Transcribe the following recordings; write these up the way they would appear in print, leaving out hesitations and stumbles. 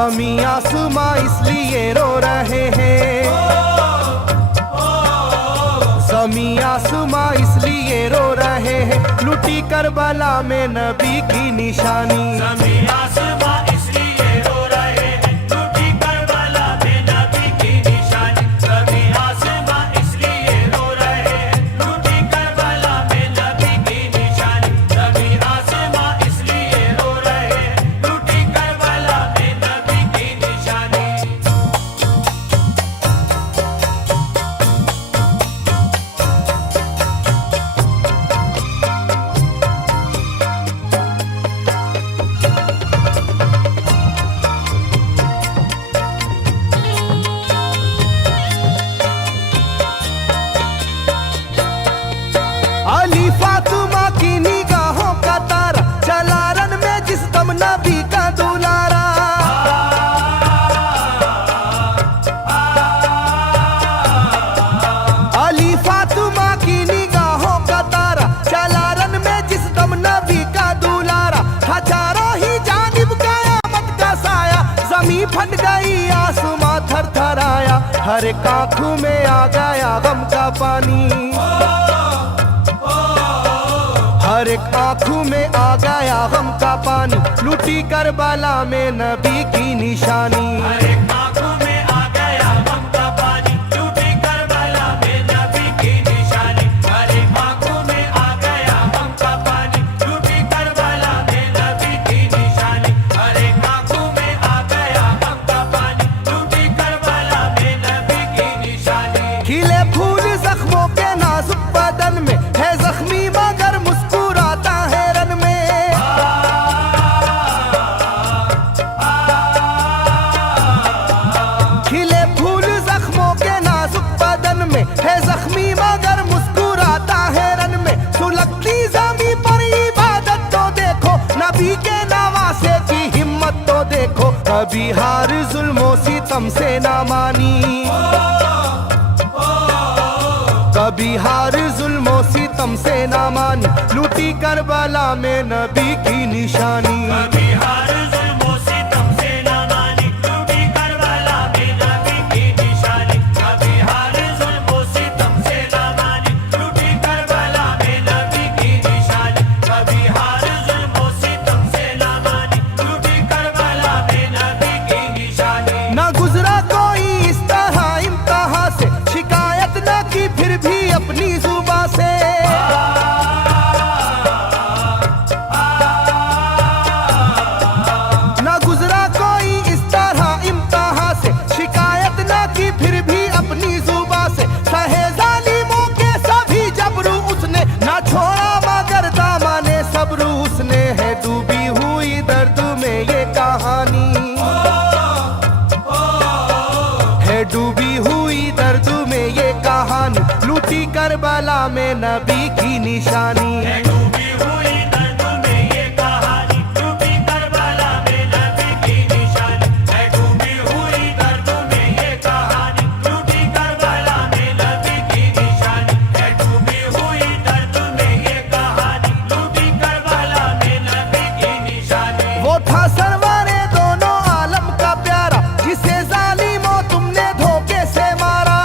ज़मीं आसमां इसलिए रो रहे हैं, ज़मीं आसमां इसलिए रो रहे हैं, लुटी करबला में नबी की निशानी। ज़मीं आसमां इसलिए रो रहे हैं, लुटी करबला में नबी की निशानी। ज़मीं आसमां इसलिए रो रहे हैं, लुटी करबला में नबी की निशानी। ज़मीं आसमां इसलिए रो रहे हैं, लुटी करबला में नबी की निशानी। अली फातिमा की निगाहों का तारा, चला रन में जिस दम नबी का दुलारा। अली फातिमा की निगाहों का तारा, चला रन में जिस दम नबी का दुलारा। हजारों ही जानिब कयामत का साया, जमीन फट गई आसमां थर थर आया। हर एक आंखों में आ गया गम का पानी, हर एक आंखों में आ गया गम का पानी, लुटी करबला में नबी की निशानी। हर एक आंखों में आ गया गम का पानी, लुटी करबला में नबी की निशानी। हर एक आंखों में आ गया गम का पानी, लुटी करबला में नबी की निशानी। हर एक आंखों में आ गया गम का पानी, लुटी करबला में नबी की निशानी। खिले फूल जख्मों के नाजुक बदन में है जख्मी मगर मुस्कुराता है रन में। खिले फूल जख्मों के नाजुक बदन में है जख्मी मगर मुस्कुराता है रन में। सुलगती ज़मीं पर इबादत तो देखो, नबी के नवासे की हिम्मत तो देखो। कभी हार जुल्मों सितम से ना मानी, कभी हार जुल्मों सितम से ना मानी, लूटी करबला में नबी की निशानी। कभी हार जुल्मों सितम से ना मानी, लूटी करबला में नबी की निशानी। कभी हार जुल्मों सितम से ना मानी, लूटी करबला में नबी की निशानी। कभी हार जुल्मों सितम से ना मानी, लूटी करबला में नबी की निशानी। ना गुजरा कोई इस तरह इम्तिहा से, शिकायत न की फिर भी अपनी जुबां से। ना गुजरा कोई इस तरह इम्तिहा से, शिकायत न की फिर भी अपनी जुबां से। सहे जालिमों के सभी जबरू उसने, ना छोड़ा मगर दामने सब्र उसने। है डूबी हुई दर्द में ये कहानी, है डूबी हुई दर्द में ये कहानी, लूटी करबला में नबी की निशानी। है डूबी हुई दर्द में ये कहानी, लूटी करबला में नबी की निशानी। है डूबी हुई दर्द में ये कहानी, लूटी करबला में नबी की निशानी। है डूबी हुई दर्द में ये कहानी, लूटी करबला में नबी की निशानी। वो था सरवारे दोनों आलम का प्यारा, जिसे जालिमों तुमने धोखे से मारा।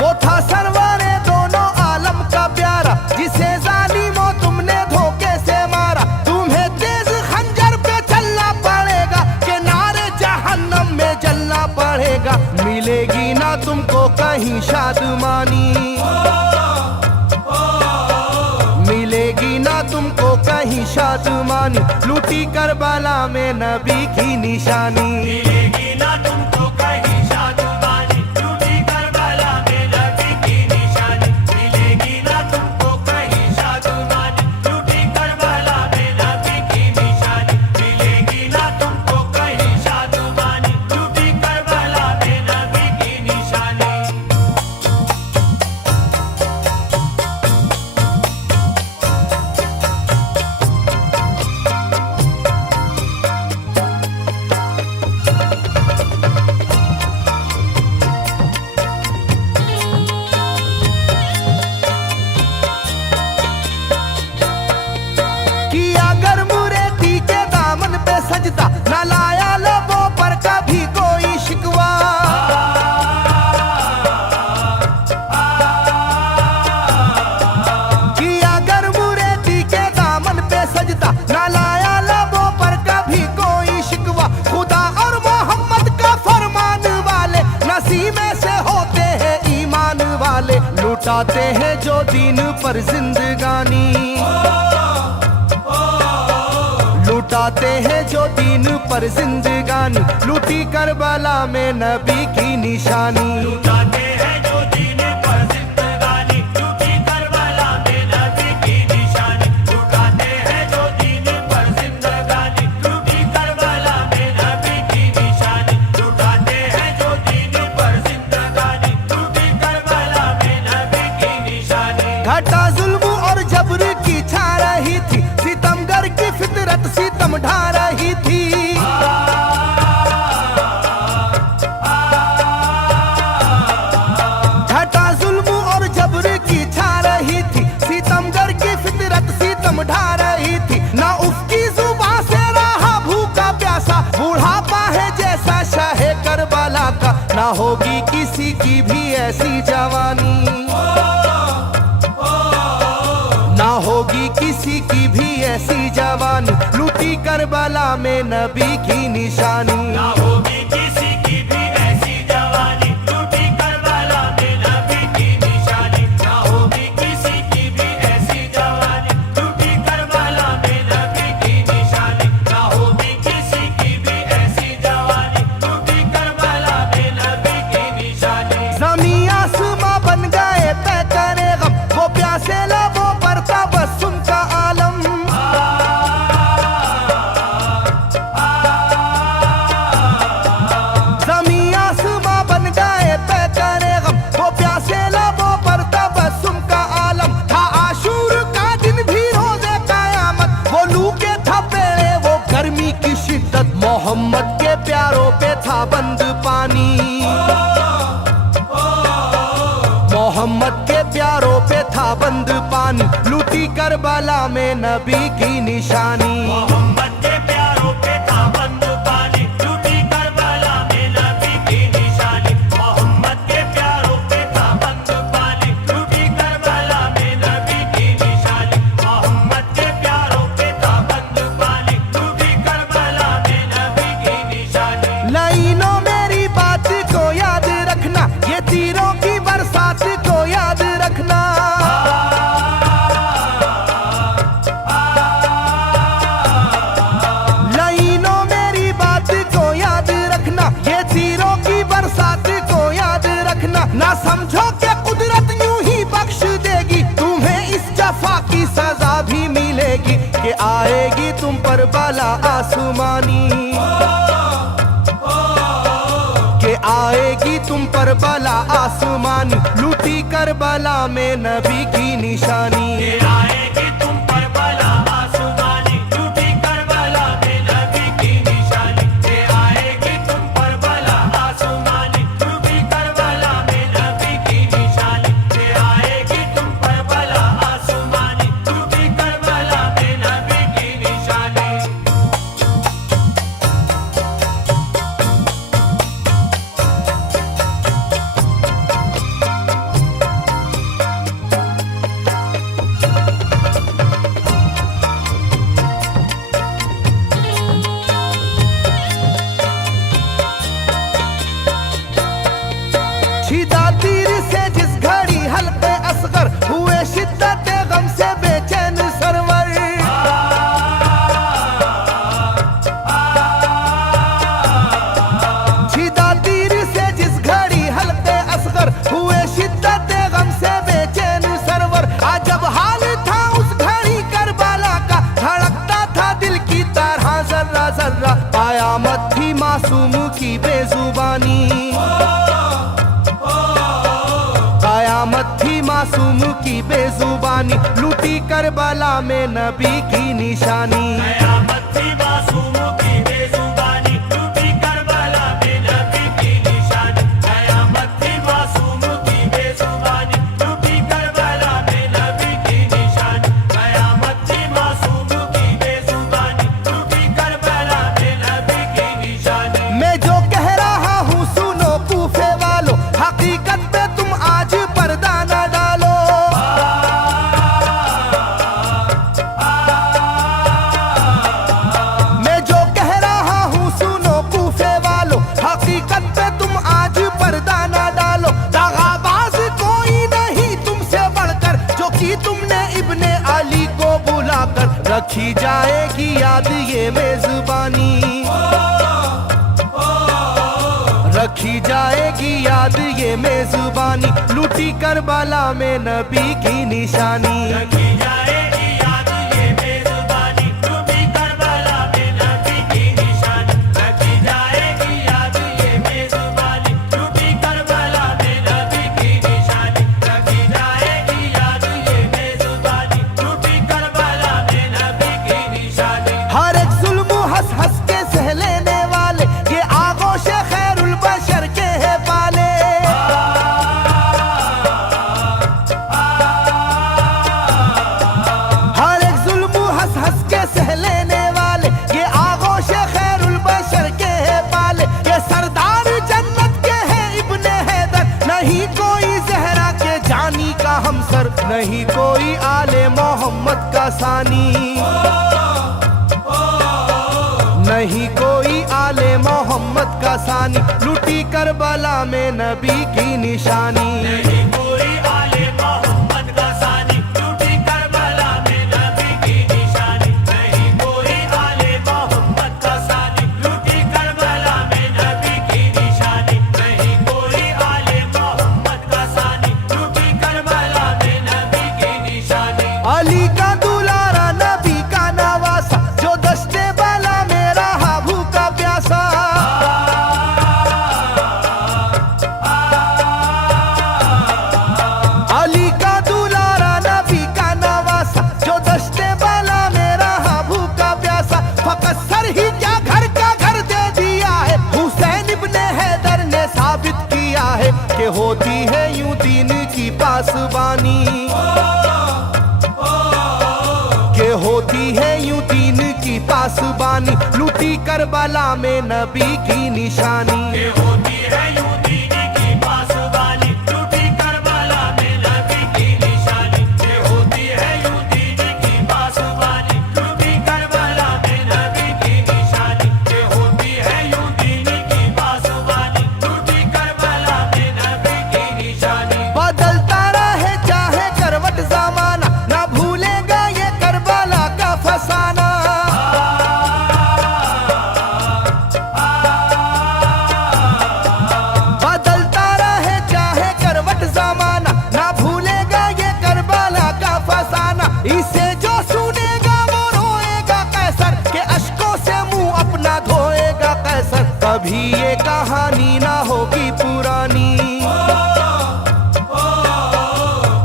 वो था सरवारे दोनों आलम का प्यारा, जिसे जालिमों तुमने धोखे से मारा। तुम्हें तेज खंजर पे चलना पड़ेगा, के नारे जहन्नम में जलना पड़ेगा। मिलेगी ना तुमको कहीं शादमानी, मिलेगी ना तुमको कहीं शादमानी, लूटी करबला में नबी की निशानी। मिलेगी ना तुमको कहीं शादमानी, लूटी करबला में नबी की निशानी। मिलेगी ना तुमको कहीं शादमानी, लूटी करबला में नबी की निशानी। मिलेगी ना तुमको कहीं शादमानी, लूटी करबला में नबी की निशानी। उसी में से होते हैं ईमान वाले, लुटाते हैं जो दीन पर जिंदगानी, लुटाते हैं जो दीन पर जिंदगानी, लूटी करबला में नबी की निशानी। लुटाते हैं जो दीन पर जिंदगानी, लूटी करबला में नबी की निशानी। लुटाते हैं जो दीन पर जिंदगानी, लूटी करबला में नबी की निशानी। लुटाते हैं जो दीन पर जिंदगानी, लूटी करबला में नबी की निशानी। घटा जुल्म और जबर की छा रही थी, सितमगर की फितरत सितम ढा रही थी। घटा जुल्म और जबर की छा रही थी, सितमगर की फितरत सितम ढा रही थी। ना उसकी जुबान से रहा भूखा प्यासा, बुढ़ापा है जैसा शाहे करबला का, ना होगी किसी की भी ऐसी जवानी, ना होगी किसी की भी ऐसी जवानी, लूटी करबला में नबी की निशानी। ना होगी किसी की भी ऐसी जवानी, लूटी करबला में नबी की निशानी। ना होगी किसी की भी ऐसी जवानी, लूटी करबला में नबी की निशानी। ना होगी किसी की भी ऐसी जवानी, लूटी करबला में नबी की निशानी। ज़मीं आसमां बन गए तय करे गम, वो प्यासे लबों पर तबस्सुम का आलम। ज़मीं आसमां बन गए तय करे गम, वो प्यासे लबों पर तबस्सुम का आलम। था आशूर का दिन भी रोज़े क़यामत, वो लू के थपेड़े वो गर्मी की शिद्दत, मोहम्मद के प्यारों पे था बंद पानी, मोहम्मद के प्यारों पे था बंद पानी, लूटी करबला में नबी की निशानी। मोहम्मद के प्यारों पे था बंद पानी, लूटी करबला में नबी की निशानी। मोहम्मद के प्यारों पे था बंद पानी, लूटी करबला में नबी की निशानी। मोहम्मद के प्यारों पे था बंद पानी, लूटी करबला में नबी की निशानी। लाइनों मेरी बात को याद रखना, ये तीरों की बरसात को याद रखना। लाइनों मेरी बात को याद रखना, ये तीरों की बरसात को याद रखना। ना समझो कि कुदरत यूं ही बख्श देगी, तुम्हें इस जफा की सजा भी मिलेगी, कि आएगी तुम पर बला आसमानी, के आएगी तुम पर बला आसमानी, लूटी करबला में नबी की निशानी। ये आएगी तुम पर बला आसमानी, लूटी करबला में नबी की निशानी। ये आएगी तुम पर बला आसमानी, लूटी करबला में नबी की निशानी। ये आएगी तुम पर बला आसमानी, लूटी करबला में नबी की निशानी। छिदा तीर से जिस घड़ी हल्के असगर हुए, शिद्दत गम से बेचैन सरवर। छिदा तीर से जिस घड़ी हल्के असगर हुए, शिद्दत गम से बेचैन सरवर। अजब हाल था उस घड़ी करबला का, धड़कता था दिल की तरह जर्रा जर्रा। कयामत थी मासूम की बेजुबानी, कयामत थी मासूम की बेजुबानी, लूटी करबला में नबी की निशानी। कयामत थी मासूम की बेजुबानी, लूटी करबला में नबी की निशानी। कयामत थी मासूम की बेजुबानी, लूटी करबला में नबी की निशानी। कयामत थी मासूम की बेजुबानी, लूटी करबला में नबी की निशानी। मैं जो कह रहा हूँ सुनो कूफे वालों, हकीकत पे तुम आज पर्दा न डालो। मैं जो कह रखी जाएगी याद ये मेजबानी, रखी जाएगी याद ये मेजबानी, लूटी करबला में नबी की निशानी। रखी जाएगी याद ये मेजबानी, लूटी करबला में नबी की निशानी। रखी जाएगी याद ये मेजबानी, लूटी करबला में नबी की निशानी। रखी जाएगी याद ये मेजबानी, लूटी करबला में नबी की निशानी। हर एक जुल्म हंस हंस के सह लेने वाले ये आगोश खैरुल बशर के है पाले। हर एक जुल्म हंस हंस के सह लेने वाले ये आगोश खैरुल बशर के है पाले। ये सरदार जन्नत के है इब्ने हैदर, नहीं कोई जहरा के जानी का हमसर, नहीं कोई आले मोहम्मद का सानी, नहीं कोई आले मोहम्मद का सानी, लूटी करबला में नबी की निशानी। नहीं कोई आले मोहम्मद का सानी, लूटी करबला में नबी की निशानी। नहीं कोई आले मोहम्मद का सानी, लूटी करबला में नबी की निशानी। नहीं कोई आले मोहम्मद का सानी, लूटी करबला में नबी की निशानी। अली का दुलारा नबी का नवासा, जो दस्ते बाला में रहा भूखा प्यासा। अली का दुलारा नबी का नवासा, जो दस्ते बाला में रहा भूखा प्यासा। फकत सर ही क्या घर का घर दे दिया है, हुसैन इब्ने हैदर ने साबित किया है कि होती है यूं दीन की पासबानी, के होती है यूं दीन की पासबानी, लूटी करबला में नबी की निशानी। ये होती है यूं दीन की पासबानी, लूटी करबला में नबी की निशानी। ये होती है यूं दीन की पासबानी, लूटी करबला में नबी की निशानी। ये होती है यूं दीन की पासबानी, लूटी करबला में नबी की निशानी। बदलता रहे चाहे करवट जमाना, ना भूलेगा ये करबला का फसाना। बदलता रहे चाहे करवट जमाना, ना भूलेगा ये करबला का फसाना। इसे जो सुनेगा वो रोएगा कैसर, के अश्कों से मुंह अपना धोएगा कैसर। कभी ये कहानी ना होगी पुरानी,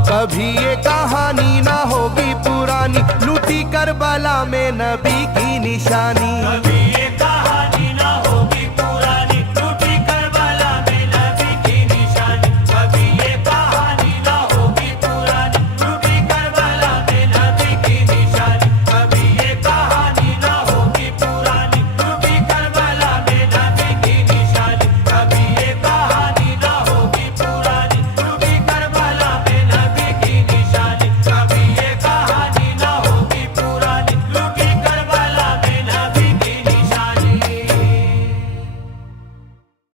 कभी ये कहानी ना होगी पुरानी, लूटी करबला में नबी की निशानी। कभी